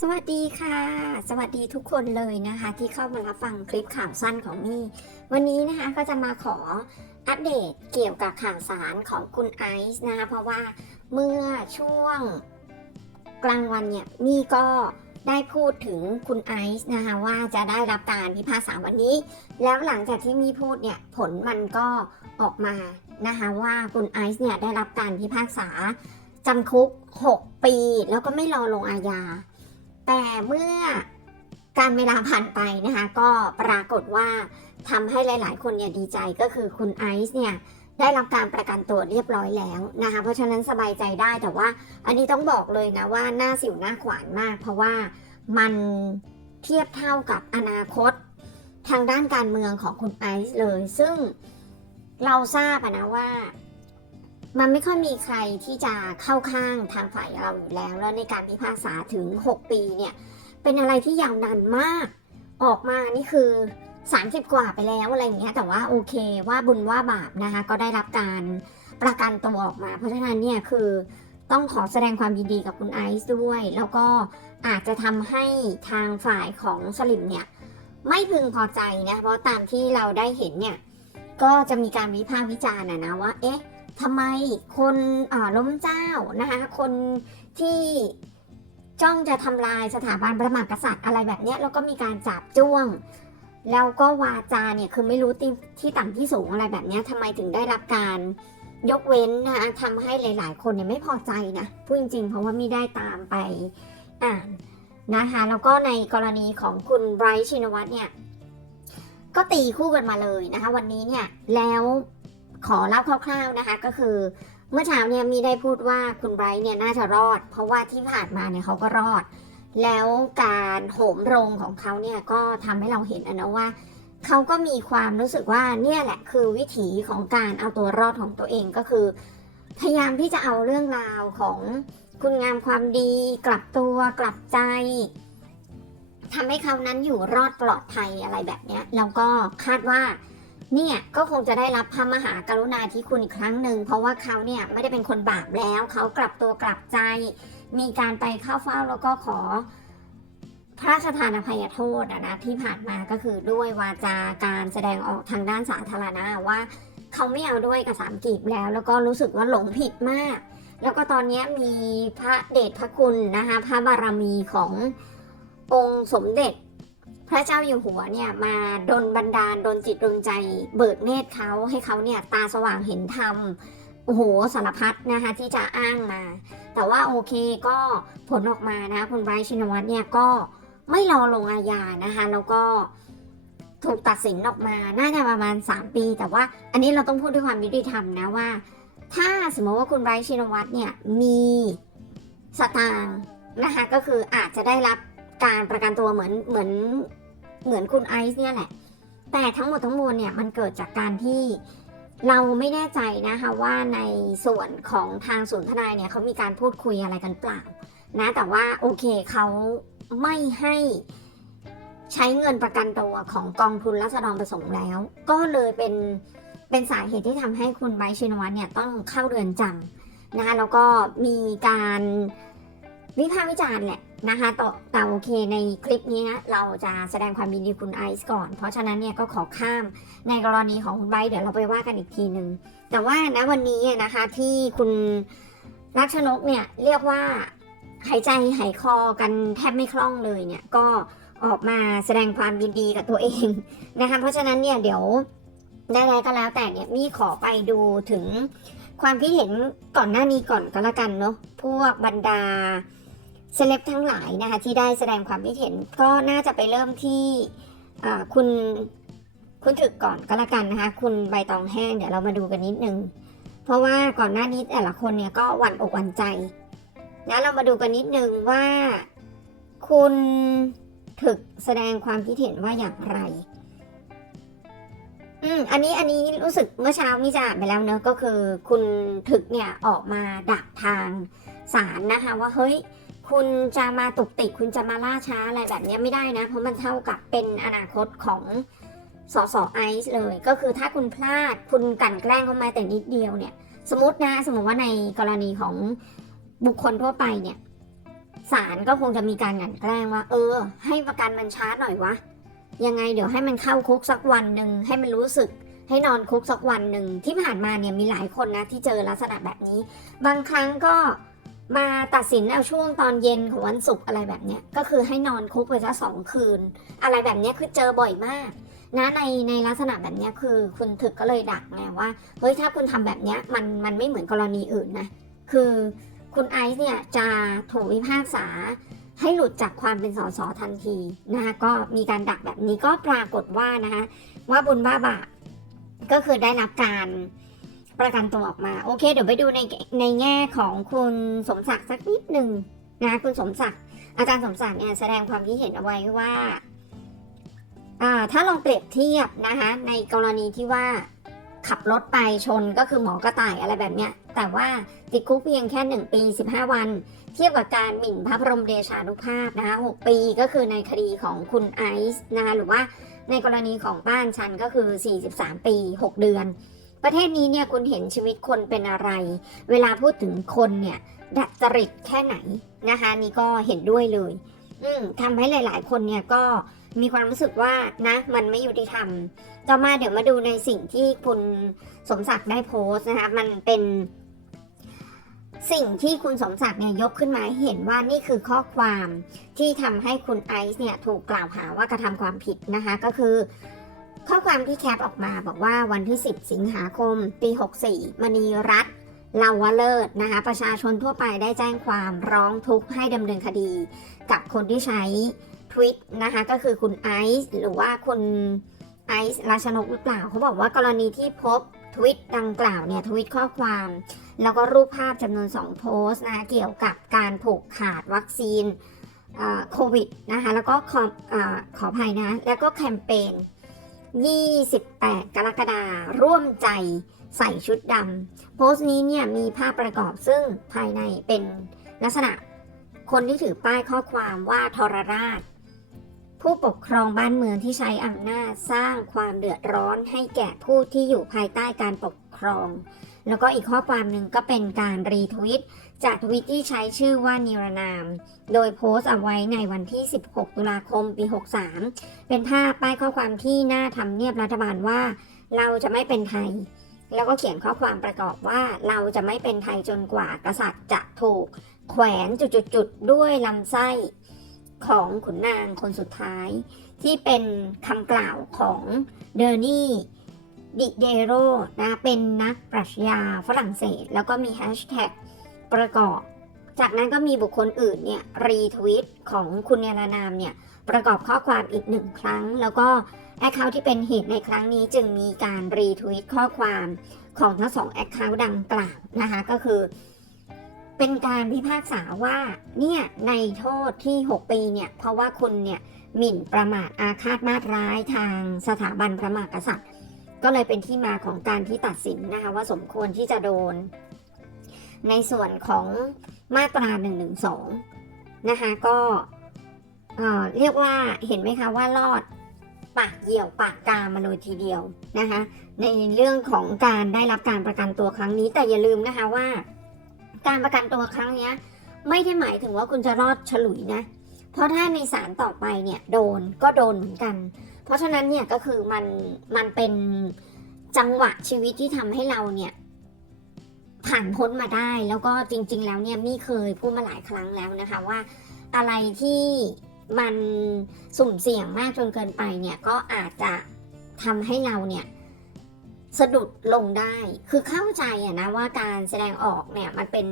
สวัสดีค่ะ สวัสดีทุกคนเลยนะคะ ที่เข้ามารับฟังคลิปข่าวสั้นของมี่วันนี้นะคะก็จะมาขออัปเดตเกี่ยวกับข่าวสารของคุณไอซ์นะคะเพราะว่าเมื่อช่วงกลางวันเนี่ยมี่ก็ได้พูดถึงคุณไอซ์นะคะว่าจะได้รับการพิพากษาวันนี้ แล้วหลังจากที่มี่พูดเนี่ยผลมันก็ออกมานะคะว่าคุณไอซ์เนี่ยได้รับการพิพากษาจำคุก 6 ปี แล้วก็ไม่รอลงอาญา แต่เมื่อการเวลาผ่านไปนะคะก็ปรากฏว่าทำให้หลาย ๆ คนเนี่ยดีใจก็คือคุณไอซ์เนี่ยได้รับการประกันตัวเรียบร้อยแล้วนะคะ เพราะฉะนั้นสบายใจได้แต่ว่า อันนี้ต้องบอกเลยนะว่าหน้าสิวหน้าขวานมาก เพราะว่ามันเทียบเท่ากับอนาคตทางด้านการเมืองของคุณไอซ์เลย ซึ่งเราทราบนะว่า มันไม่ค่อยมีใครที่จะเข้าข้างทางฝ่ายเราอยู่แล้ว แล้วในการพิพากษาถึง 6 ปีเนี่ยเป็นอะไรที่ยาวนานมาก ออกมานี่คือ 30 กว่าไปแล้วอะไรอย่างเงี้ยแต่ว่าโอเคว่าบุญว่าบาปนะคะก็ได้รับการประกันตัวออกมา เพราะฉะนั้นเนี่ยคือต้องขอแสดงความยินดีกับคุณไอซ์ด้วย แล้วก็อาจจะทำให้ทางฝ่ายของสลิมเนี่ยไม่พึงพอใจนะเพราะตามที่เราได้เห็นเนี่ยก็จะมีการวิพากษ์วิจารณ์นะนะว่าเอ๊ะ ทำไมคนล้มเจ้านะคะคนที่จ้องจะทำลายสถาบันพระมหากษัตริย์อะไรแบบนี้แล้วก็มีการจับจ้วง แล้วก็วาจาเนี่ยคือไม่รู้ที่ที่ต่ำที่สูงอะไรแบบนี้ทำไมถึงได้รับการยกเว้นนะคะทำให้หลาย ๆ คนเนี่ยไม่พอใจนะพูดจริง ๆ เพราะว่าไม่ได้ตามไปอ่านนะคะแล้วก็ในกรณีของคุณไบรท์ชินวัตรเนี่ยก็ตีคู่กันมาเลยนะคะ วันนี้เนี่ยแล้ว ขอเล่าคร่าวๆนะคะก็คือเมื่อเช้าเนี่ยมีได้พูดว่าคุณไบรท์เนี่ยน่าจะรอด เพราะว่าที่ผ่านมาเนี่ยเขาก็รอด แล้วการโหมโรงของเขาเนี่ยก็ทำให้เราเห็นนะว่าเขาก็มีความรู้สึกว่าเนี่ยแหละคือวิถีของการเอาตัวรอดของตัวเองก็คือ พยายามที่จะเอาเรื่องราวของคุณงามความดีกลับตัวกลับใจทำให้เขานั้นอยู่รอดปลอดภัยอะไรแบบนี้แล้วก็คาดว่า เนี่ยก็คงจะได้รับพระมหากรุณาธิคุณอีกครั้งหนึ่งเพราะว่าเขาเนี่ยไม่ได้เป็นคนบาปแล้ว เขากลับตัวกลับใจ มีการไปเข้าเฝ้าแล้วก็ขอพระราชทานอภัยโทษนะที่ผ่านมาก็คือด้วยวาจาการแสดงออกทางด้านสาธารณะว่าเขาไม่เอาด้วยกับสามกีบแล้ว แล้วก็รู้สึกว่าหลงผิดมาก แล้วก็ตอนนี้มีพระเดชพระคุณนะคะพระบารมีขององค์สมเด็จ พระเจ้าอยู่หัวเนี่ยมาดลบันดาลดลจิตดลใจ เบิกเนตรเขาให้เขาเนี่ยตาสว่างเห็นธรรมโอ้โหสารพัดนะคะที่จะอ้างมา แต่ว่าโอเคก็ผลออกมานะคุณไบรท์ชินวัตรเนี่ยก็ไม่รอลงอาญานะคะแล้วก็ถูกตัดสินออกมาน่าจะประมาณ 3 ปี แต่ว่าอันนี้เราต้องพูดด้วยความยุติธรรมนะว่า ถ้าสมมติว่าคุณไบรท์ชินวัตรเนี่ยมีสตางค์นะคะก็คืออาจจะได้รับ การประกันตัวเหมือนเหมือนเหมือนคุณไอซ์เนี่ยแหละ แต่ทั้งหมดทั้งมวลเนี่ยมันเกิดจากการที่เราไม่แน่ใจนะคะว่าในส่วนของทางศูนย์ทนายเนี่ยเขามีการพูดคุยอะไรกันเปล่านะแต่ว่าโอเคเขาไม่ให้ใช้เงินประกันตัวของกองทุนรัษฎรประสงค์แล้ว ก็เลยเป็นเป็นสาเหตุที่ทำให้คุณไบชินวัตเนี่ยต้องเข้าเรือนจำนะคะแล้วก็มีการวิพากษ์วิจารณ์แหละ นะคะแต่โอเคในคลิปนี้นะเราจะแสดงความยินดีคุณไอซ์ก่อน เพราะฉะนั้นเนี่ยก็ขอข้ามในกรณีของคุณไบเดี๋ยวเราไปว่ากันอีกทีหนึ่งแต่ว่าณวันนี้นะคะที่คุณรักชนกเนี่ยเรียกว่าหายใจหายคอกันแทบไม่คล่องเลยเนี่ยก็ออกมาแสดงความยินดีกับตัวเองนะคะเพราะฉะนั้นเนี่ยเดี๋ยวได้แล้วก็แล้วแต่เนี่ยมีขอไปดูถึงความคิดเห็นก่อนหน้านี้ก่อนก็แล้วกันเนาะพวกบรรดา เซเลบทั้งหลายนะคะที่ได้แสดงความคิดเห็นก็น่าจะไปเริ่มที่คุณคุณถึกก่อนก็แล้วกันนะคะคุณใบตองแห้งเดี๋ยวเรามาดูกันนิดนึง เพราะว่าก่อนหน้านี้แต่ละคนเนี่ยก็หวั่นอกหวั่นใจนะเรามาดูกันนิดนึงว่า คุณถึกแสดงความคิดเห็นว่าอย่างไรอืมอันนี้อันนี้รู้สึกเมื่อเช้านี่จะอ่านไปแล้วเนอะก็คือคุณถึกเนี่ยออกมาดักทางศาลนะคะ ว่าเฮ้ย คุณจะมาตุกติกคุณจะมาล่าช้าอะไรแบบนี้ไม่ได้นะ เพราะมันเท่ากับเป็นอนาคตของสสไอซ์เลย ก็คือถ้าคุณพลาดคุณกันแกล้งเข้ามาแต่นิดเดียวเนี่ย สมมตินะสมมติว่าในกรณีของบุคคลทั่วไปเนี่ยศาลก็คงจะมีการกันแกล้งว่า เออ ให้ประกันมันช้าหน่อยวะยังไงเดี๋ยวให้มันเข้าคุกสักวันหนึ่งให้มันรู้สึกให้นอนคุกสักวันหนึ่งที่ผ่านมาเนี่ยมีหลายคนนะที่เจอลักษณะแบบนี้ บางครั้งก็ มาตัดสินเอาช่วงตอนเย็นของวันศุกร์อะไรแบบเนี้ยก็คือให้นอนคุกไปซะสองคืน อะไรแบบเนี้ยคือเจอบ่อยมากนะในในลักษณะแบบเนี้ยคือคุณถึกก็เลยดักไงว่าเฮ้ยถ้าคุณทำแบบเนี้ยมันมันไม่เหมือนกรณีอื่นนะคือคุณไอซ์เนี่ยจะถูกพิพากษาให้หลุดจากความเป็นสสทันทีนะคะก็มีการดักแบบนี้ก็ปรากฏว่านะคะว่าบุญบ้าบาก็คือได้รับการ ประกันตัวออกมา โอเค เดี๋ยวไปดูในในแง่ของคุณสมศักดิ์สักนิดหนึ่งนะคุณสมศักดิ์อาจารย์สมศักดิ์เนี่ยแสดงความคิดเห็นเอาไว้ว่าถ้าลองเปรียบเทียบนะคะในกรณีที่ว่าขับรถไปชนก็คือหมอกระต่ายอะไรแบบเนี้ย แต่ว่าติดคุกเพียงแค่ 1 ปี 15 วัน เทียบกับการหมิ่นพระบรมเดชานุภาพนะคะ6ปีก็คือในคดีของคุณไอซ์นะคะหรือว่าในกรณีของบ้านชันก็คือ 43 ปี 6 เดือน ประเทศนี้เนี่ยคุณเห็นชีวิตคนเป็นอะไร เวลาพูดถึงคนเนี่ยดัดจริตแค่ไหนนะคะนี่ก็เห็นด้วยเลย อืทำให้หลาย ๆ คนเนี่ยก็มีความรู้สึกว่านะมันไม่ยุติธรรม ต่อมาเดี๋ยวมาดูในสิ่งที่คุณสมศักดิ์ได้โพสต์นะคะมันเป็นสิ่งที่คุณสมศักดิ์เนี่ยยกขึ้นมาเห็นว่านี่คือข้อความที่ทำให้คุณไอซ์เนี่ยถูกกล่าวหาว่ากระทำความผิดนะคะ ก็คือ ข้อความที่แคปออกมาบอกว่าวันที่ 10 สิงหาคม ปี 64 มณีรัตเลาวเลิศนะคะประชาชนทั่วไปได้แจ้งความร้องทุกข์ให้ดำเนินคดี กับคนที่ใช้ทวิตนะคะก็คือคุณไอซ์หรือว่าคุณไอซ์ราชนกหรือเปล่าเขาบอกว่ากรณีที่พบทวิตดังกล่าวเนี่ยทวิตข้อความ แล้วก็รูปภาพจำนวน 2 โพสต์นะคะเกี่ยวกับการผูกขาดวัคซีนเอ่อโควิดนะคะแล้วก็ขอเออขออภัยนะแล้วก็แคมเปญ 28 กรกฎาคมร่วมใจใส่ชุดดำโพสต์นี้เนี่ยมีภาพประกอบซึ่งภายในเป็นลักษณะคนที่ถือป้ายข้อความว่าทรราช ผู้ปกครองบ้านเมืองที่ใช้อำนาจสร้างความเดือดร้อนให้แก่ผู้ที่อยู่ภายใต้การปกครอง แล้วก็อีกข้อความหนึ่งก็เป็นการรีทวิต จากทวิตที่ใช้ชื่อว่านิรนาม โดยโพสต์เอาไว้ในวันที่ 16 ตุลาคม ปี 63 เป็นภาพป้ายข้อความที่หน้าทำเนียบรัฐบาลว่า เราจะไม่เป็นไทย แล้วก็เขียนข้อความประกอบว่าเราจะไม่เป็นไทยจนกว่ากษัตริย์จะถูกแขวนจุดๆๆด้วยลำไส้ของขุนนางคนสุดท้าย ที่เป็นคำกล่าวของเดอร์นี่ดิเดโรนะเป็นนักปรัชญาฝรั่งเศส แล้วก็มีแฮชแท็ก ประกอบ จากนั้นก็มีบุคคลอื่นเนี่ยรีทวิตของคุณเนรนามเนี่ยประกอบข้อความอีกหนึ่งครั้ง แล้วก็แอคเคาท์ที่เป็นเหตุในครั้งนี้จึงมีการรีทวิตข้อความของทั้งสองแอคเคาท์ดังกล่าวนะคะก็คือ เป็นการพิพากษาว่าเนี่ยในโทษที่ 6 ปีเนี่ยเพราะว่าคุณเนี่ยหมิ่นประมาทอาฆาตมาตร้ายทางสถาบันพระมหากษัตริย์ ก็เลยเป็นที่มาของการที่ตัดสินนะคะว่าสมควรที่จะโดน ในส่วนของมาตรา1นึนะคะก็เอ่อเรียกว่าเห็นไหมคะว่ารอดปากเหี่ยวปากกามาเลยทีเดียวนะคะในเรื่องของการได้รับการประกันตัวครั้งนี้ แต่อย่าลืมนะคะว่า การประกันตัวครั้งนี้ไม่ได้หมายถึงว่าคุณจะรอดฉลุยนะ เพราะถ้าในศาลต่อไปเนี่ยโดนก็โดนเหมือนกัน เพราะฉะนั้นเนี่ยก็คือมันมันเป็นจังหวะชีวิตที่ทำให้เราเนี่ย ผ่านพ้นมาได้ แล้วก็จริง ๆ แล้วเนี่ยมี่เคยพูดมาหลายครั้งแล้วนะคะว่าอะไรที่มันสุ่มเสี่ยงมากจนเกินไปเนี่ยก็อาจจะทำให้เราเนี่ยสะดุดลงได้ คือเข้าใจอะนะว่าการแสดงออกเนี่ยมันเป็น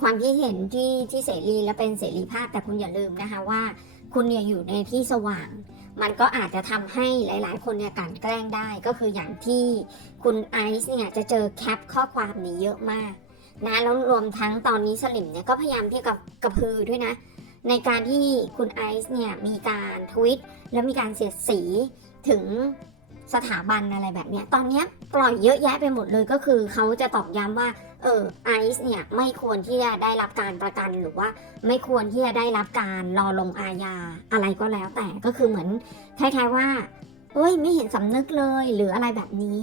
ความคิดเห็นที่ที่เสรีและเป็นเสรีภาพแต่คุณอย่าลืมนะคะว่า คุณเนี่ยอยู่ในที่สว่าง มันก็อาจจะทำให้หลาย ๆ คนเนี่ยกลันแกล้งได้ก็คืออย่างที่ คุณไอซ์เนี่ยจะเจอแคปข้อความนี้เยอะมากนะแล้วรวมทั้งตอนนี้สลิมเนี่ยก็พยายามที่กับกระพือด้วยนะ ในการที่คุณไอซ์เนี่ยมีการทวิตแล้วมีการเสียดสีถึงสถาบันอะไรแบบเนี้ยตอนเนี้ยปล่อยเยอะแยะไปหมดเลยก็คือเขาจะตอกย้ำว่าเออไอซ์เนี่ยไม่ควรที่จะได้รับการประกันหรือว่าไม่ควรที่จะได้รับการรอลงอาญาอะไรก็แล้วแต่ก็คือเหมือนคล้ายๆว่า เอ้ยไม่เห็นสำนึกเลยหรืออะไรแบบนี้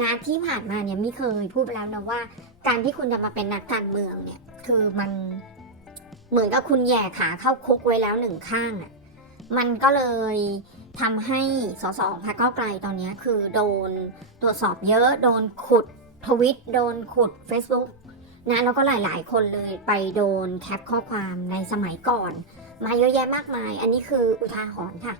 นะที่ผ่านมาเนี่ยไม่เคยพูดไปแล้วนะว่า การที่คุณจะมาเป็นนักการเมืองเนี่ย คือมันเหมือนกับคุณแย่ขาเข้าคุกไว้แล้วหนึ่งข้างอะมันก็เลยทำให้สสองพรรคก้าไกลตอนนี้คือโดนตรวจสอบเยอะโดนขุดทวิตโดนขุด Facebook นะแล้วก็หลาย ๆ คนเลยไปโดนแคปข้อความในสมัยก่อน มาเยอะแยะมากมาย อันนี้คืออุทาหรณ์ค่ะ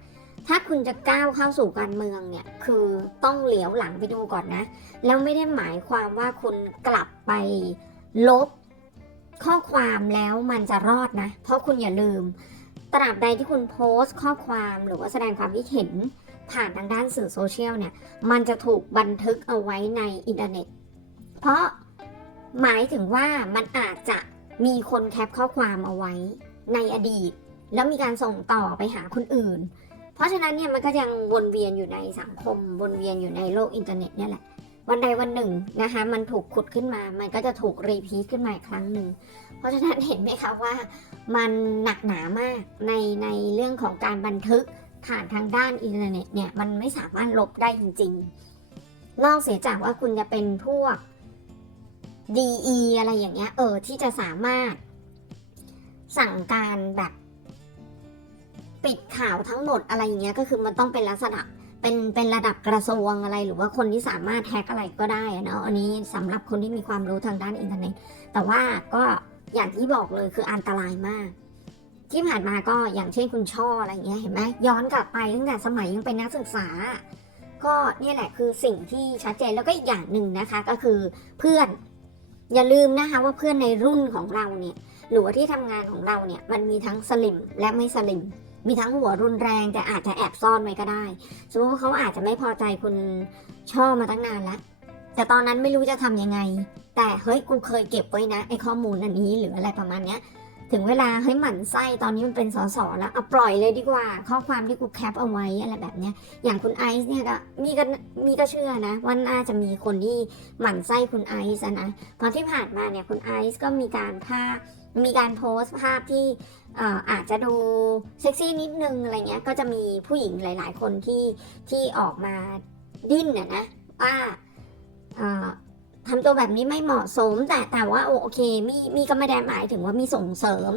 ถ้าคุณจะก้าวเข้าสู่การเมืองเนี่ย คือต้องเหลียวหลังไปดูก่อนนะ แล้วไม่ได้หมายความว่าคุณกลับไปลบข้อความแล้วมันจะรอดนะ เพราะคุณอย่าลืม ตราบใดที่คุณโพสต์ข้อความหรือว่าแสดงความคิดเห็น ผ่านทางด้านสื่อโซเชียลเนี่ย มันจะถูกบันทึกเอาไว้ในอินเทอร์เน็ต เพราะหมายถึงว่ามันอาจจะมีคนแคปข้อความเอาไว้ในอดีต แล้วมีการส่งต่อไปหาคนอื่น เพราะฉะนั้นเนี่ยมันก็ยังวนเวียนอยู่ในสังคมวนเวียนอยู่ในโลกอินเทอร์เน็ตเนี่ยแหละ วันใดวันหนึ่งนะคะมันถูกขุดขึ้นมา มันก็จะถูกรีพีทขึ้นมาอีกครั้งหนึ่ง เพราะฉะนั้นเห็นไหมคะว่ามันหนักหนามากในในเรื่องของการบันทึกผ่านทางด้านอินเทอร์เน็ตเนี่ยมันไม่สามารถลบได้จริง ๆ นอกเสียจากว่าคุณจะเป็นพวก DE อะไรอย่างเงี้ยเออที่จะสามารถสั่งการแบบ ปิดข่าวทั้งหมดอะไรอย่างเงี้ยก็คือมันต้องเป็นลักษณะเป็นเป็นระดับกระทรวงอะไรหรือว่าคนที่สามารถแฮกอะไรก็ได้เนาะอันนี้สำหรับคนที่มีความรู้ทางด้านอินเทอร์เน็ต แต่ว่าก็อย่างที่บอกเลยคืออันตรายมาก ที่ผ่านมาก็อย่างเช่นคุณช่ออะไรอย่างเงี้ยเห็นไหมย้อนกลับไปตั้งแต่สมัยยังเป็นนักศึกษา ก็เนี่ยแหละคือสิ่งที่ชัดเจนแล้วก็อีกอย่างหนึ่งนะคะก็คือเพื่อนอย่าลืมนะคะว่าเพื่อนในรุ่นของเราเนี่ยหรือว่าที่ทำงานของเราเนี่ยมันมีทั้งสลิมและไม่สลิม มีทั้งหัวรุนแรงแต่อาจจะแอบซ่อนไว้ก็ได้ สมมติว่าเขาอาจจะไม่พอใจคุณช่อมาตั้งนานแล้วแต่ตอนนั้นไม่รู้จะทำยังไง แต่เฮ้ยกูเคยเก็บไว้นะไอ้ข้อมูลอันนี้หรืออะไรประมาณเนี้ย ถึงเวลาเฮ้ยหมั่นไส้ตอนนี้มันเป็นสสแล้วเอาปล่อยเลยดีกว่า ข้อความที่กูแคปเอาไว้อะไรแบบเนี้ย อย่างคุณไอซ์เนี่ยก็มีก็มีก็เชื่อนะว่าน่าจะมีคนที่หมั่นไส้คุณไอซ์นะเพราะที่ผ่านมาเนี่ยคุณไอซ์ก็มีการภาพมีการโพสต์ภาพที่ อาจจะดูเซ็กซี่นิดนึงอะไรเงี้ยก็จะมีผู้หญิงหลาย ๆ คนที่ที่ออกมาดิ้นนะนะว่าทำตัวแบบนี้ไม่เหมาะสมแต่แต่ว่าโอเคมีมีก็ไม่ได้หมายถึงว่ามีส่งเสริม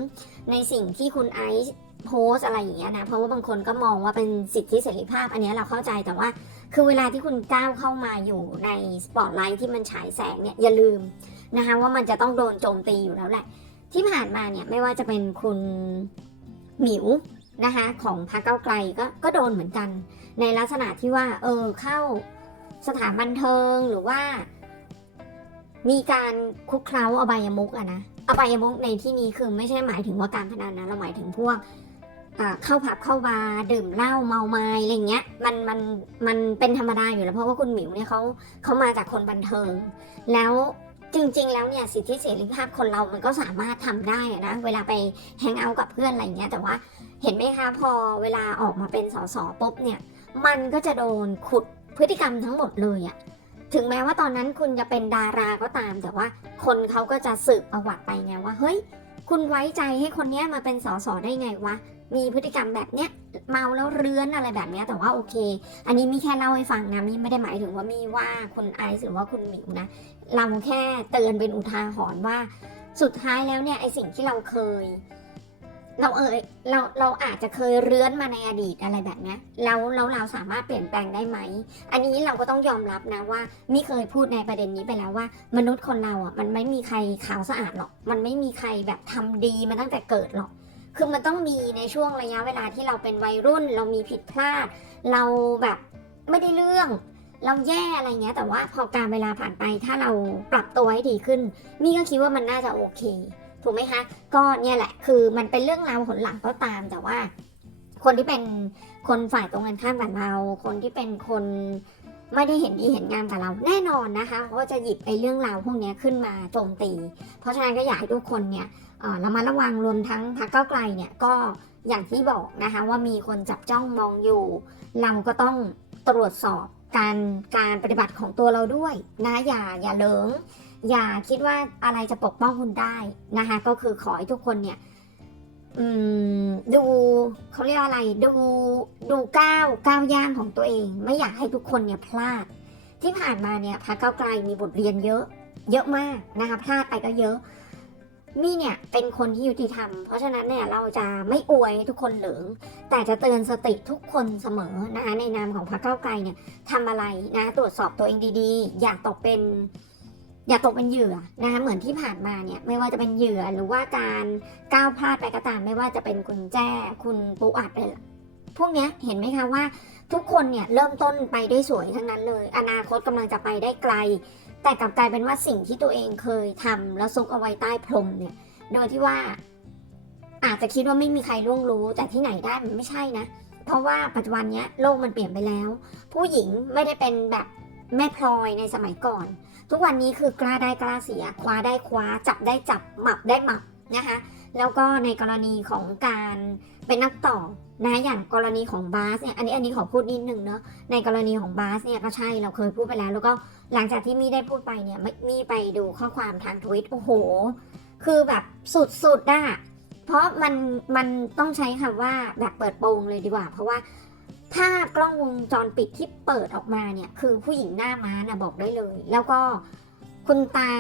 ในสิ่งที่คุณไอซ์โพสอะไรอย่างเงี้ยนะเพราะว่าบางคนก็มองว่าเป็นสิทธิเสรีภาพ อันนี้เราเข้าใจแต่ว่าคือเวลาที่คุณก้าวเข้ามาอยู่ในสปอตไลท์ที่มันฉายแสงเนี่ยอย่าลืมนะคะว่ามันจะต้องโดนโจมตีอยู่แล้วแหละ ที่ผ่านมาเนี่ยไม่ว่าจะเป็นคุณหมิวนะคะของพรรคเก้าไกลก็ก็โดนเหมือนกัน ในลักษณะที่ว่าเออเข้าสถานบันเทิงหรือว่า มีการคุกเคล้าอบายมุกอะนะอบายมุกในที่นี้คือไม่ใช่หมายถึงว่าการพนันนะเราหมายถึงพวกเข้าผับเข้าบาร์ดื่มเหล้าเมาไม้อะไรเงี้ยมันมันมันเป็นธรรมดาอยู่แล้วเพราะว่าคุณหมิวเนี่ยเขาเขามาจากคนบันเทิง แล้ว จริง ๆ แล้วเนี่ยสิทธิเสรีภาพคนเรามันก็สามารถทำได้นะเวลาไปแฮงเอาท์กับเพื่อนอะไรเงี้ยแต่ว่าเห็นไหมคะพอเวลาออกมาเป็นสสปุ๊บเนี่ยมันก็จะโดนขุดพฤติกรรมทั้งหมดเลยอะถึงแม้ว่าตอนนั้นคุณจะเป็นดาราก็ตาม แต่ว่าคนเขาก็จะสืบประวัติไปไงว่าเฮ้ยคุณไว้ใจให้คนเนี้ยมาเป็นสสได้ไงวะมีพฤติกรรมแบบเนี้ยเมาแล้วเรื้อนอะไรแบบเนี้ยแต่ว่าโอเค อันนี้มีแค่เล่าให้ฟังนะมีไม่ได้หมายถึงว่ามีว่าคุณไอซ์หรือว่าคุณหมิวนะ เราแค่เตือนเป็นอุทาหรณ์ว่าสุดท้ายแล้วเนี่ยไอสิ่งที่เราเคย เราเอยเราเราอาจจะเคยเรื้อนมาในอดีตอะไรแบบเนี้ยแล้วแล้วเราสามารถเปลี่ยนแปลงได้ไหม อันนี้เราก็ต้องยอมรับนะว่ามีเคยพูดในประเด็นนี้ไปแล้วว่า มนุษย์คนเราอะมันไม่มีใครขาวสะอาดหรอก มันไม่มีใครแบบทำดีมาตั้งแต่เกิดหรอกคือมันต้องมีในช่วงระยะเวลาที่เราเป็นวัยรุ่น เรามีผิดพลาด เราแบบไม่ได้เรื่อง เราแย่อะไรเงี้ย แต่ว่าพอการเวลาผ่านไปถ้าเราปรับตัวให้ดีขึ้นมี่ก็คิดว่ามันน่าจะโอเค ถูกไหมคะก็เนี่ยแหละคือมันเป็นเรื่องราวผลหลังก็ตามแต่ว่า คนที่เป็นคนฝ่ายตรงกันข้ามกับเรา คนที่เป็นคนไม่ได้เห็นดีเห็นงามกับเราแน่นอนนะคะเขาก็จะหยิบไอ้เรื่องราวพวกนี้ขึ้นมาโจมตี เพราะฉะนั้นก็อยากให้ทุกคนเนี่ยเระมัดระวังรวมทั้งพรรคเก้าไกลเนี่ยก็อย่างที่บอกนะคะว่ามีคนจับจ้องมองอยู่ เราก็ต้องตรวจสอบ การการปฏิบัติของตัวเราด้วยนะอย่าอย่าเลิงอย่าคิดว่าอะไรจะปกป้องคุณได้นะคะก็คือขอให้ทุกคนเนี่ยดูเขาเรียกอะไรดูดูก้าวก้าวย่างของตัวเอง ไม่อยากให้ทุกคนเนี่ยพลาด ที่ผ่านมาเนี่ยพรรคเก้าวไกลมีบทเรียนเยอะ เยอะมากนะคะพลาดไปก็เยอะ มี่เนี่ยเป็นคนที่ยุติธรรม เพราะฉะนั้นเนี่ยเราจะไม่อวยทุกคนเหลืองแต่จะเตือนสติทุกคนเสมอนะคะในนามของพรรคเก้าไกลเนี่ยทำอะไรนะตรวจสอบตัวเองดีๆ อย่าตกเป็น อย่าตกเป็นเหยื่อนะคะเหมือนที่ผ่านมาเนี่ยไม่ว่าจะเป็นเหยื่อหรือว่าการก้าวพลาดไปก็ตาม ไม่ว่าจะเป็นคุณแจ้คุณปูอัดเลยพวกเนี้ยเห็นไหมคะว่าทุกคนเนี่ยเริ่มต้นไปได้สวยทั้งนั้นเลย อนาคตกำลังจะไปได้ไกล แต่กลับกลายเป็นว่าสิ่งที่ตัวเองเคยทำแล้วซุกเอาไว้ใต้พรมเนี่ย โดยที่ว่าอาจจะคิดว่าไม่มีใครล่วงรู้ แต่ที่ไหนได้มันไม่ใช่นะ เพราะว่าปัจจุบันเนี้ยโลกมันเปลี่ยนไปแล้ว ผู้หญิงไม่ได้เป็นแบบแม่พลอยในสมัยก่อน ทุกวันนี้คือกล้าได้กล้าเสีย คว้าได้คว้า จับได้จับ หมับได้หมับนะคะ แล้วก็ในกรณีของการเป็นนักต่อนะอย่างกรณีของบาสเนี่ย อันนี้อันนี้ขอพูดนิดนึงเนาะ ในกรณีของบาสเนี่ยก็ใช่เราเคยพูดไปแล้ว แล้วก็ หลังจากที่มีได้พูดไปเนี่ยมีไปดูข้อความทางทวิตโอ้โห คือแบบสุดๆอะเพราะมันมันต้องใช้คำว่าแบบเปิดโปงเลยดีกว่า เพราะว่าภาพกล้องวงจรปิดที่เปิดออกมาเนี่ย คือผู้หญิงหน้าม้าน่ะบอกได้เลย แล้วก็คุณตา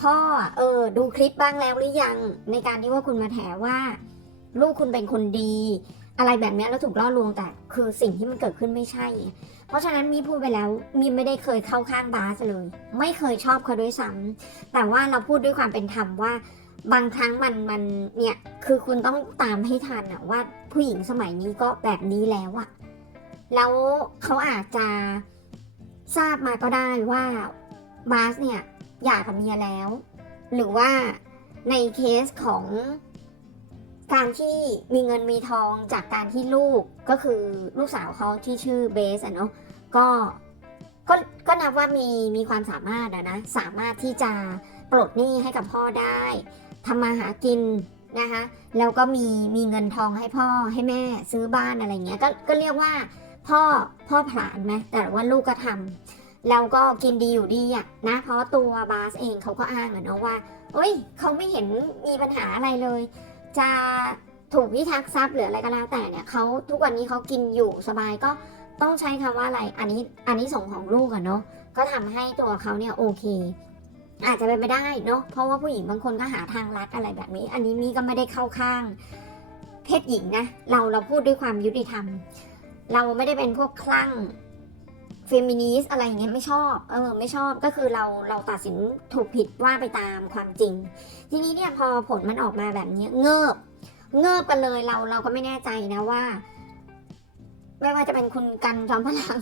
พ่อเออดูคลิปบ้างแล้วหรือยัง ในการที่ว่าคุณมาแถว่า ลูกคุณเป็นคนดี อะไรแบบนี้แล้วถูกล่อลวงแต่ คือสิ่งที่มันเกิดขึ้นไม่ใช่ เพราะฉะนั้นมีพูดไปแล้วมีไม่ได้เคยเข้าข้างบาสเลย ไม่เคยชอบเขาด้วยซ้ำแต่ว่าเราพูดด้วยความเป็นธรรมว่า บางครั้งมันมันเนี่ยคือคุณต้องตามให้ทันอะว่าผู้หญิงสมัยนี้ก็แบบนี้แล้วอะแล้วเขาอาจจะทราบมาก็ได้ว่าบาสเนี่ยหย่ากับเมียแล้ว หรือว่าในเคสของ การที่มีเงินมีทองจากการที่ลูกก็คือลูกสาวเขาที่ชื่อเบสอะเนาะก็ก็ก็นับว่ามีมีความสามารถอะนะสามารถที่จะปลดหนี้ให้กับพ่อได้ทำมาหากินนะคะแล้วก็มีมีเงินทองให้พ่อให้แม่ซื้อบ้านอะไรเงี้ยก็ก็เรียกว่าพ่อพ่อผลานไหมแต่ว่าลูกก็ทำแล้วก็กินดีอยู่ดีอะนะเพราะตัวบาสเองเขาก็อ้างอะเนาะว่าเอ้ยเขาไม่เห็นมีปัญหาอะไรเลย จะถูกพิทักษ์ทรัพย์หรืออะไรก็แล้วแต่เนี่ยเขาทุกวันนี้เขากินอยู่สบายก็ต้องใช้คำว่าอะไรอันนี้อันนี้ส่งของลูกอะเนาะก็ทำให้ตัวเขาเนี่ยโอเค อาจจะเป็นไปได้เนาะเพราะว่าผู้หญิงบางคนก็หาทางลัดอะไรแบบนี้ อันนี้มีก็ไม่ได้เข้าข้าง เพศหญิงนะเราเราพูดด้วยความยุติธรรม เราไม่ได้เป็นพวกคลั่ง เฟมินิสอะไรอย่างเงี้ยไม่ชอบ เออไม่ชอบก็คือเราเราตัดสินถูกผิดว่าไปตามความจริง ทีนี้เนี่ยพอผลมันออกมาแบบนี้เงิบเงิบกันเลยเราเราก็ไม่แน่ใจนะว่า ไม่ว่าจะเป็นคุณกันจอมพลัง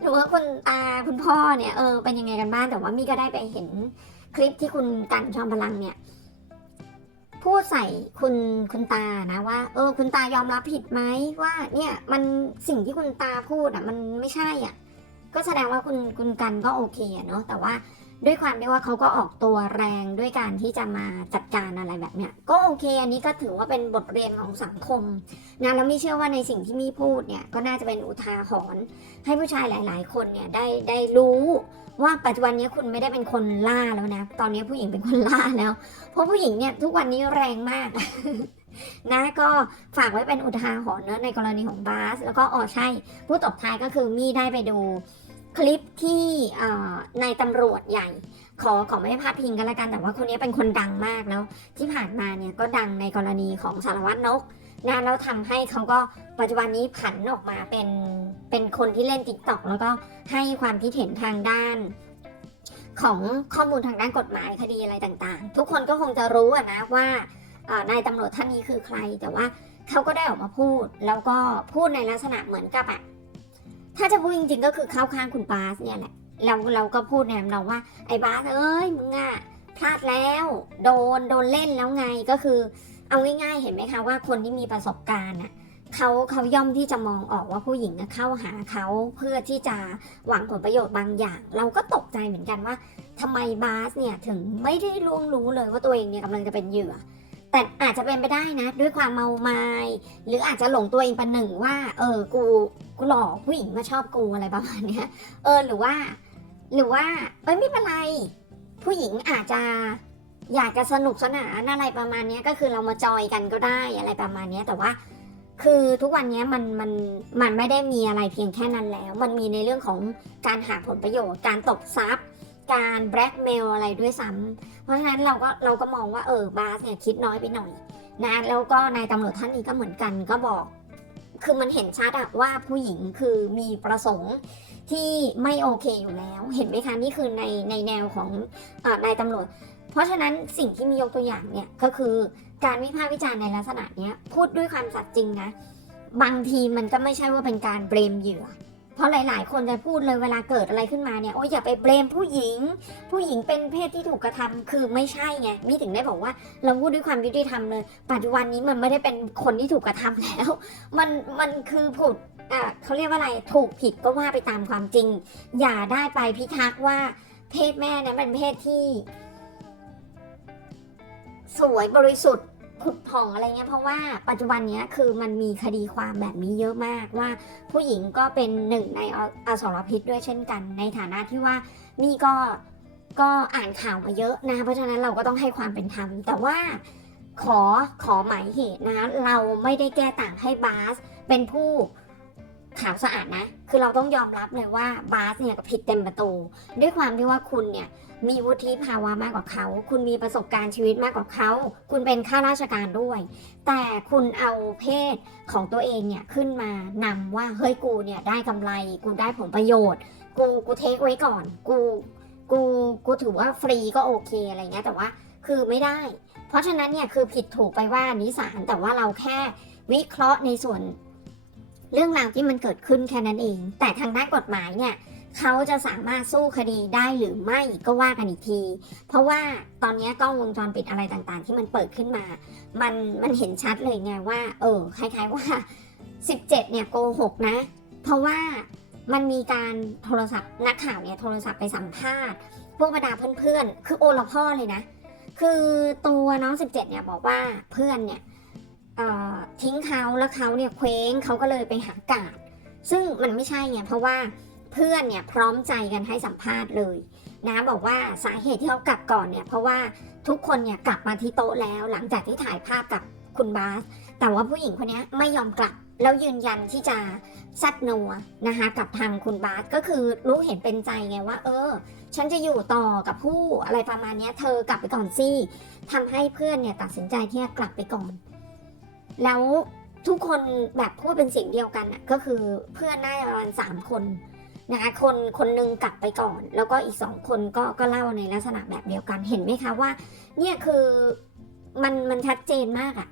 หรือว่าคุณตาคุณพ่อเนี่ยเออเป็นยังไงกันบ้างแต่ว่ามี่ก็ได้ไปเห็นคลิปที่คุณกันจอมพลังเนี่ยพูดใส่คุณคุณตานะว่า เออ คุณตายอมรับผิดไหมว่า เนี่ยมันสิ่งที่คุณตาพูดอะ มันไม่ใช่อะ ก็แสดงว่าคุณคุณกันก็โอเคอะเนาะแต่ว่าด้วยความที่ว่าเขาก็ออกตัวแรงด้วยการที่จะมาจัดการอะไรแบบเนี้ยก็โอเค อันนี้ก็ถือว่าเป็นบทเรียนของสังคมนะแล้วไม่เชื่อว่าในสิ่งที่มี่พูดเนี่ยก็น่าจะเป็นอุทาหรณ์ให้ผู้ชายหลาย ๆ คนเนี่ยได้ได้รู้ว่าปัจจุบันนี้คุณไม่ได้เป็นคนล่าแล้วนะ ตอนนี้ผู้หญิงเป็นคนล่าแล้ว เพราะผู้หญิงเนี่ยทุกวันนี้แรงมาก นะก็ฝากไว้เป็นอุทาหรณ์เนอะในกรณีของบาส แล้วก็อ๋อใช่ ผู้ตบท้ายก็คือมี่ได้ไปดูคลิปที่เอ่อนายตำรวจใหญ่ ขอขอไม่พาดพิงกันละกันแต่ว่าคนนี้เป็นคนดังมากแล้ว ที่ผ่านมาเนี่ยก็ดังในกรณีของสารวัตรนกนะแล้วทำให้เขาก็ปัจจุบันนี้ผันออกมาเป็นเป็นคนที่เล่นติ๊กต็อกแล้วก็ให้ความคิดเห็นทางด้านของข้อมูลทางด้านกฎหมายคดีอะไรต่างๆ ทุกคนก็คงจะรู้นะว่า นายตำรวจท่านนี้คือใคร แต่ว่าเขาก็ได้ออกมาพูด แล้วก็พูดในลักษณะเหมือนกับอะถ้าจะพูดจริงๆก็คือเข้าข้างคุณบาสเนี่ยแหละเราเราก็พูดในนองว่าไอ้บาสเอ้ยมึงอะพลาดแล้ว โดนโดนเล่นแล้วไงก็คือ เอาง่ายๆเห็นไหมคะว่าคนที่มีประสบการณ์อะเขาเขาย่อมที่จะมองออกว่าผู้หญิงเข้าหาเขาเพื่อที่จะหวังผลประโยชน์บางอย่าง เราก็ตกใจเหมือนกันว่าทำไมบาสเนี่ยถึงไม่ได้ล่วงรู้เลยว่าตัวเองเนี่ยกำลังจะเป็นเหยื่อ แต่อาจจะเป็นไปได้นะ ด้วยความเมาไมา้หรืออาจจะหลงตัวเองประหนึ่งว่า เออกูกูหลอกผู้หญิงมาชอบกูอะไรประมาณเนี้ยเออหรือว่า หรือว่าเอ้ยไม่เป็นไร ผู้หญิงอาจจะอยากจะสนุกสนานอะไรประมาณเนี้ยก็คือเรามาจอยกันก็ได้อะไรประมาณเนี้ยแต่ว่า คือทุกวันนี้มันมันมันไม่ได้มีอะไรเพียงแค่นั้นแล้ว มันมีในเรื่องของการหาผลประโยชน์ การตบทรัพย์ การแบล็กเมลอะไรด้วยซ้ำเพราะฉะนั้นเราก็เราก็มองว่าเออบาสเนี่ยคิดน้อยไปหน่อยนะแล้วก็นายตำรวจท่านนี้ก็เหมือนกันก็บอก คือมันเห็นชัดอะว่าผู้หญิงคือมีประสงค์ที่ไม่โอเคอยู่แล้ว เห็นไหมคะนี่คือในในแนวของอนายตำรวจ เพราะฉะนั้นสิ่งที่มียกตัวอย่างเนี่ยก็คือการวิพากษ์วิจารณ์ในลักษณะนี้พูดด้วยความสัตย์จริงนะบางทีมันก็ไม่ใช่ว่าเป็นการเบรมเหยื่อ เพราะหลาย ๆ คนจะพูดเลยเวลาเกิดอะไรขึ้นมาเนี่ยโอ้ยอย่าไปเบรมผู้หญิง ผู้หญิงเป็นเพศที่ถูกกระทำคือไม่ใช่ไงมีถึงได้บอกว่าเราพูดด้วยความยุติธรรมเลย ปัจจุบันนี้มันไม่ได้เป็นคนที่ถูกกระทำแล้ว มันมันคือผุดอะเขาเรียกว่าอะไรถูกผิดก็ว่าไปตามความจริง อย่าได้ไปพิทักษ์ว่าเพศแม่นั้นเป็นเพศที่ สวยบริสุทธิ์ ผุดผ่องอะไรเงี้ยเพราะว่าปัจจุบันเนี้ยคือมันมีคดีความแบบนี้เยอะมากว่า ผู้หญิงก็เป็นหนึ่งในออสรพิษด้วยเช่นกัน ในฐานะที่ว่านี่ก็ก็อ่านข่าวมาเยอะนะ เพราะฉะนั้นเราก็ต้องให้ความเป็นธรรม แต่ว่าขอขอหมายเหตุนะเราไม่ได้แก้ต่างให้บาสเป็นผู้ ขาวสะอาดนะ คือเราต้องยอมรับเลยว่าบาสเนี่ยก็ผิดเต็มประตู ด้วยความที่ว่าคุณเนี่ยมีวุฒิภาวะมากกว่าเขา คุณมีประสบการณ์ชีวิตมากกว่าเขา คุณเป็นข้าราชการด้วย แต่คุณเอาเพศของตัวเองเนี่ยขึ้นมานำว่าเฮ้ยกูเนี่ยได้กำไร กูได้ผลประโยชน์ กูกูเทคไว้ก่อน กูกูกูถือว่าฟรีก็โอเคอะไรเงี้ยแต่ว่าคือไม่ได้ เพราะฉะนั้นเนี่ยคือผิดถูกไปว่านิสานแต่ว่าเราแค่วิเคราะห์ในส่วน เรื่องราวที่มันเกิดขึ้นแค่นั้นเอง แต่ทางด้านกฎหมายเนี่ยเขาจะสามารถสู้คดีได้หรือไม่ก็ว่ากันอีกที เพราะว่าตอนนี้กล้องวงจรปิดอะไรต่างๆ ที่มันเปิดขึ้นมา มันมันเห็นชัดเลยไงว่า เออคล้ายๆว่า 17 เนี่ยโกหกนะ เพราะว่ามันมีการโทรศัพท์นักข่าวเนี่ยโทรศัพท์ไปสัมภาษณ์ พวกบรรดาเพื่อนๆ คือโอละพ่อเลยนะ คือตัวน้อง 17 เนี่ยบอกว่าเพื่อนเนี่ย ทิ้งเขาแล้วเขาเนี่ยเคว้งเขาก็เลยไปหากาดซึ่งมันไม่ใช่ไงเพราะว่าเพื่อนเนี่ยพร้อมใจกันให้สัมภาษณ์เลยนะบอกว่าสาเหตุที่เขากลับก่อนเนี่ยเพราะว่าทุกคนเนี่ยกลับมาที่โต๊ะแล้วหลังจากที่ถ่ายภาพกับคุณบาสแต่ว่าผู้หญิงคนนี้ไม่ยอมกลับ แล้วยืนยันที่จะซัดนัวนะคะกับทางคุณบาสก็คือรู้เห็นเป็นใจไงว่า เออ ฉันจะอยู่ต่อกับผู้อะไรประมาณนี้เธอกลับไปก่อนสิทำให้เพื่อนเนี่ยตัดสินใจที่จะกลับไปก่อน แล้วทุกคนแบบพูดเป็นเสียงเดียวกันอะก็คือเพื่อนน่าจะประมาณสามคนนะคะคนคนนึงกลับไปก่อน แล้วก็อีกสองคนก็ก็เล่าในลักษณะแบบเดียวกันเห็นไหมคะว่า เนี่ยคือมันมันชัดเจนมากอะ่ะ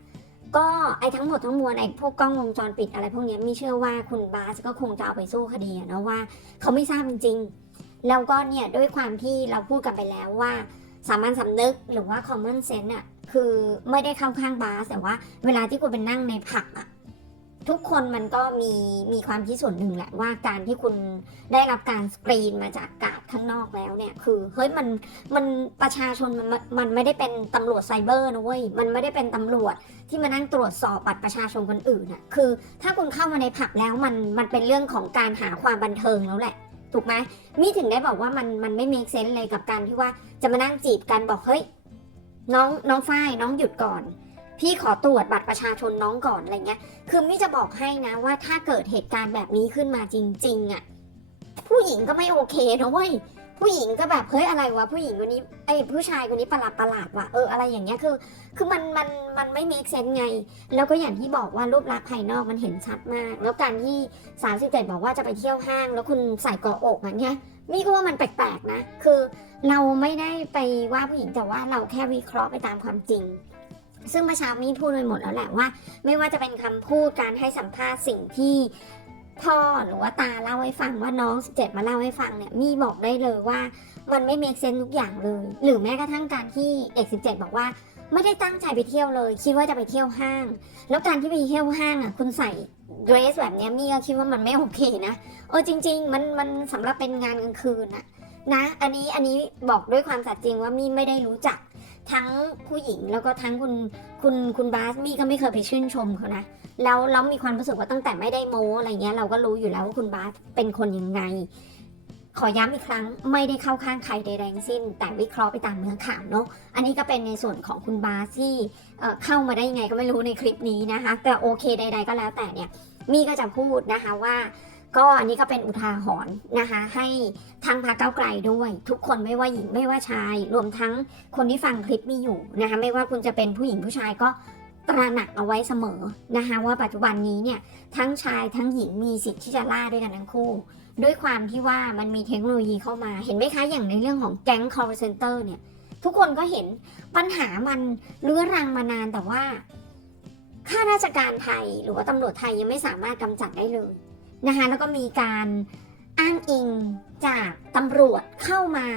ก็ไอ้ทั้งหมดทั้งมวลไอ้พวกกล้องวงจรปิดอะไรพวกนี้มีเชื่อว่าคุณบาสก็คงจะเอาไปสู้คดีนะว่าเขาไม่ทราบจริงๆแล้วก็เนี่ยด้วยความที่เราพูดกันไปแล้วว่าสามัญสำนึกหรือว่า common sense อะ คือไม่ได้เข้าข้างบาสแต่ว่า เวลาที่คุณไปนั่งในผับอะทุกคนมันก็มีมีความคิดส่วนหนึ่งแหละว่าการที่คุณได้รับการสกรีนมาจากกาดข้างนอกแล้วเนี่ย คือเฮ้ยมันมันประชาชนมันมันไม่ได้เป็นตำรวจไซเบอร์นะเว้ยมันไม่ได้เป็นตำรวจที่มานั่งตรวจสอบบัตรประชาชนคนอื่นอะคือ ถ้าคุณเข้ามาในผับแล้วมันมันเป็นเรื่องของการหาความบันเทิงแล้วแหละ ถูกไหมมีถึงได้บอกว่ามันมันไม่ make sense เลยกับการที่ว่าจะมานั่งจีบกันบอกเฮ้ย น้องน้องฝ้ายน้องหยุดก่อน พี่ขอตรวจบัตรประชาชนน้องก่อนอะไรเงี้ย คือมี่จะบอกให้นะว่าถ้าเกิดเหตุการณ์แบบนี้ขึ้นมาจริง ๆอะ่ะผู้หญิงก็ไม่โอเคนะเว้ยผู้หญิงก็แบบเฮ้ยอะไรวะผู้หญิงคนนี้ไอ้ผู้ชายคนนี้ประหลาดประหลาดว่ะเอออะไรอย่างเงี้ยคือ คือมันมันมันไม่ make sense ไง แล้วก็อย่างที่บอกว่ารูปลักษณ์ภายนอกมันเห็นชัดมาก แล้วการที่37บอกว่าจะไปเที่ยวห้าง แล้วคุณใส่เกาะอกอย่างเงี้ย มี่ก็ว่ามันแปลกๆนะ คือเราไม่ได้ไปว่าผู้หญิงแต่ว่าเราแค่วิเคราะห์ไปตามความจริง ซึ่งเมื่อเช้ามี่พูดไปหมดแล้วแหละว่า ไม่ว่าจะเป็นคำพูดการให้สัมภาษณ์สิ่งที่พ่อหรือว่าตาเล่าให้ฟังว่าน้อง 17 มาเล่าให้ฟังเนี่ยมี่บอกได้เลยว่ามันไม่เมคเซนทุกอย่างเลย หรือแม้กระทั่งการที่เด็ก 17 บอกว่าไม่ได้ตั้งใจไปเที่ยวเลย คิดว่าจะไปเที่ยวห้าง แล้วการที่ไปเที่ยวห้างอะคุณใส่ เดรสแบบนี้มี่ก็คิดว่ามันไม่โอเคนะโอ้จริง ๆ มันมันสำหรับเป็นงานกลางคืนอะนะ อันนี้อันนี้บอกด้วยความสัตย์จริงว่ามี่ไม่ได้รู้จักทั้งผู้หญิงแล้วก็ทั้งคุณคุณคุณบาสมี่ก็ไม่เคยไปชื่นชมเขานะแล้วเรามีความรู้สึกว่าตั้งแต่ไม่ได้โมอะไรเงี้ยเราก็รู้อยู่แล้วว่าคุณบาสเป็นคนยังไง ขอย้ำอีกครั้งไม่ได้เข้าข้างใครใดๆทั้งสิ้น แต่วิเคราะห์ไปตามเนื้อข่าวเนาะอันนี้ก็เป็นในส่วนของคุณบาสที่เข้ามาได้ยังไงก็ไม่รู้ในคลิปนี้นะคะ แต่โอเคใด ๆ ก็แล้วแต่เนี่ยมี่ก็จะพูดนะคะว่าก็อันนี้ก็เป็นอุทาหรณ์นะคะให้ทางพรรคก้าไกลด้วย ทุกคนไม่ว่าหญิงไม่ว่าชาย รวมทั้งคนที่ฟังคลิปนี้อยู่นะคะไม่ว่าคุณจะเป็นผู้หญิงผู้ชายก็ตระหนักเอาไว้เสมอนะคะว่าปัจจุบันนี้เนี่ยทั้งชายทั้งหญิงมีสิทธิ์ที่จะล่าด้วยกันทั้งคู่ ด้วยความที่ว่ามันมีเทคโนโลยีเข้ามา เห็นไหมคะ อย่างในเรื่องของแก๊ง call center เนี่ย ทุกคนก็เห็นปัญหามันเรื้อรังมานานแต่ว่า ข้าราชการไทยหรือว่าตำรวจไทยยังไม่สามารถกำจัดได้เลยนะคะ แล้วก็มีการอ้างอิงจากตำรวจเข้ามา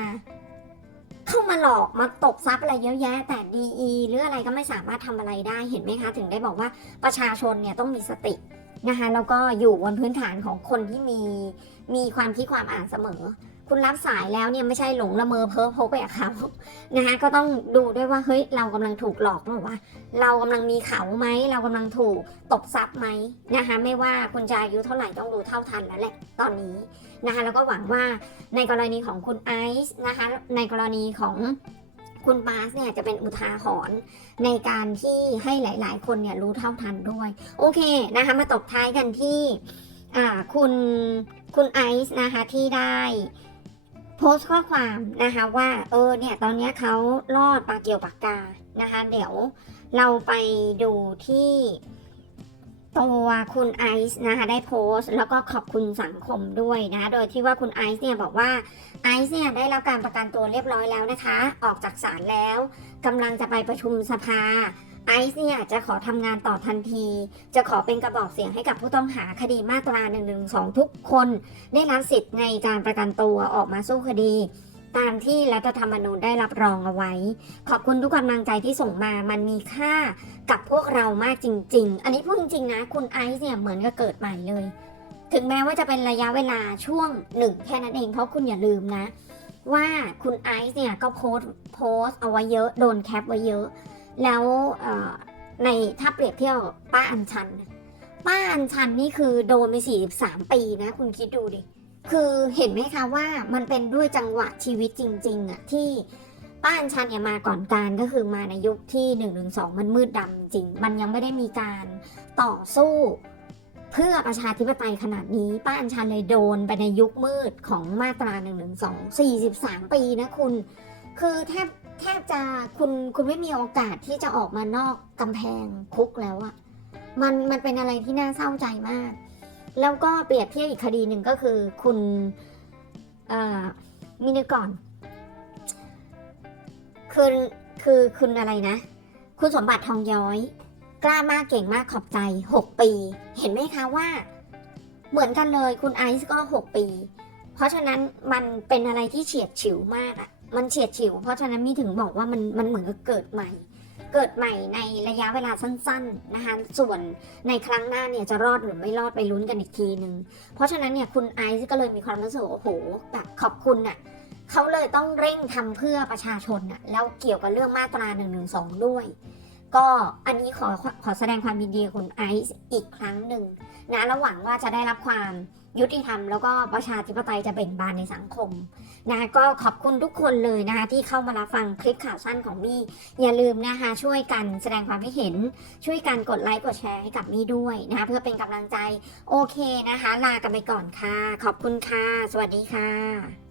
เข้ามาหลอกมาตกทรัพย์อะไรเยอะแยะ แต่ดีหรืออะไรก็ไม่สามารถทำอะไรได้ เห็นไหมคะ ถึงได้บอกว่าประชาชนเนี่ยต้องมีสตินะคะแล้วก็อยู่บนพื้นฐานของคนที่มี มีความคิดความอ่านเสมอ คุณรับสายแล้วเนี่ยไม่ใช่หลงละเมอเพ้อพบไปกับเขานะคะก็ต้องดูด้วยว่าเฮ้ยเรากำลังถูกหลอกหรือเปล่า เรากำลังมีเขาไหมเรากำลังถูกตบทรัพย์ไหมนะคะไม่ว่าคุณจะอายุเท่าไหร่ต้องรู้เท่าทันแล้วแหละตอนนี้นะคะแล้วก็หวังว่าในกรณีของคุณไอซ์นะคะในกรณีของคุณบาสเนี่ยจะเป็นอุทาหรณ์ในการที่ให้หลาย ๆ คนเนี่ยรู้เท่าทันด้วย โอเคนะคะมาตบท้ายกันที่คุณ คุณไอซ์นะคะที่ได้โพสต์ข้อความนะคะว่าเออเนี่ยตอนนี้เขารอดปลาเกี่ยวปากกานะคะเดี๋ยวเราไปดูที่ตัวคุณไอซ์นะคะได้โพสต์แล้วก็ขอบคุณสังคมด้วยนะโดยที่ว่าคุณไอซ์เนี่ยบอกว่าไอซ์เนี่ยได้รับการประกันตัวเรียบร้อยแล้วนะคะ ออกจากศาลแล้วกำลังจะไปประชุมสภา ไอซ์เนี่ยจะขอทำงานต่อทันที จะขอเป็นกระบอกเสียงให้กับผู้ต้องหาคดีมาตรา1นึทุกคน ได้รับสิทธิ์ในการประกันตัวออกมาสู้คดี ตามที่รัฐธรรมนูญได้รับรองเอาไว้ ขอบคุณทุกกำลังใจที่ส่งมามันมีค่ากับพวกเรามากจริง ๆ อันนี้พูดจริงๆนะ คุณไอซ์เนี่ยเหมือนกับเกิดใหม่เลย ถึงแม้ว่าจะเป็นระยะเวลาช่วงหนึ่งแค่นั้นเองเพราะคุณอย่าลืมนะ ว่าคุณไอซ์เนี่ยก็โพสต์โพสต์เอาไว้เยอะโดนแคปไว้เยอะ แล้วในถ้าเปรียบเทียบกับป้าอัญชัน ป้าอัญชันนี่คือโดนไป43 ปีนะ คุณคิดดูดิ คือเห็นไหมคะว่ามันเป็นด้วยจังหวะชีวิตจริงๆอะที่ป้าอัญชันเนี่ยมาก่อนการก็คือมาในยุคที่1นึมันมืดดำจริง มันยังไม่ได้มีการต่อสู้เพื่อประชาธิปไตยขนาดนี้ ป้าอัญชันเลยโดนไปในยุคมืดของมาตรา1นึ43 ปีนะคุณ คือแทบ แทบจะคุณคุณไม่มีโอกาสที่จะออกมานอกกำแพงคุกแล้วอะมันมันเป็นอะไรที่น่าเศร้าใจมาก แล้วก็เปรียบเทียบอีกคดีหนึ่งก็คือคุณมินึกก่อน คือคือคุณอะไรนะ คุณสมบัติทองย้อย กล้ามากเก่งมากขอบใจ 6 ปี เห็นไหมคะว่า เหมือนกันเลยคุณไอซ์ก็ 6 ปี เพราะฉะนั้นมันเป็นอะไรที่เฉียดฉิวมากอะ มันเฉียดฉิว เพราะฉะนั้นมีถึงบอกว่ามันมันเหมือนกับเกิดใหม่ เกิดใหม่ในระยะเวลาสั้นๆนะคะส่วนในครั้งหน้าเนี่ยจะรอดหรือไม่รอดไปลุ้นกันอีกทีหนึ่งเพราะฉะนั้นเนี่ยคุณไอซ์ก็เลยมีความรู้สึกว่าโอ้โหแบบขอบคุณน่ะเขาเลยต้องเร่งทำเพื่อประชาชนน่ะแล้วเกี่ยวกับเรื่องมาตรา1นึด้วยก็อันนี้ขอขอแสดงความยินดีคุณไอซ์อีกครั้งหนึ่งนะระหวังว่าจะได้รับความ ยุติธรรมแล้วก็ประชาธิปไตยจะเบ่งบานในสังคมนะคะก็ขอบคุณทุกคนเลยนะคะที่เข้ามารับฟังคลิปข่าวสั้นของมี่อย่าลืมนะคะช่วยกันแสดงความคิดเห็น ช่วยกันกดไลค์กดแชร์ให้กับมี่ด้วยนะคะเพื่อเป็นกำลังใจโอเคนะคะ ลากันไปก่อนค่ะ ขอบคุณค่ะ สวัสดีค่ะ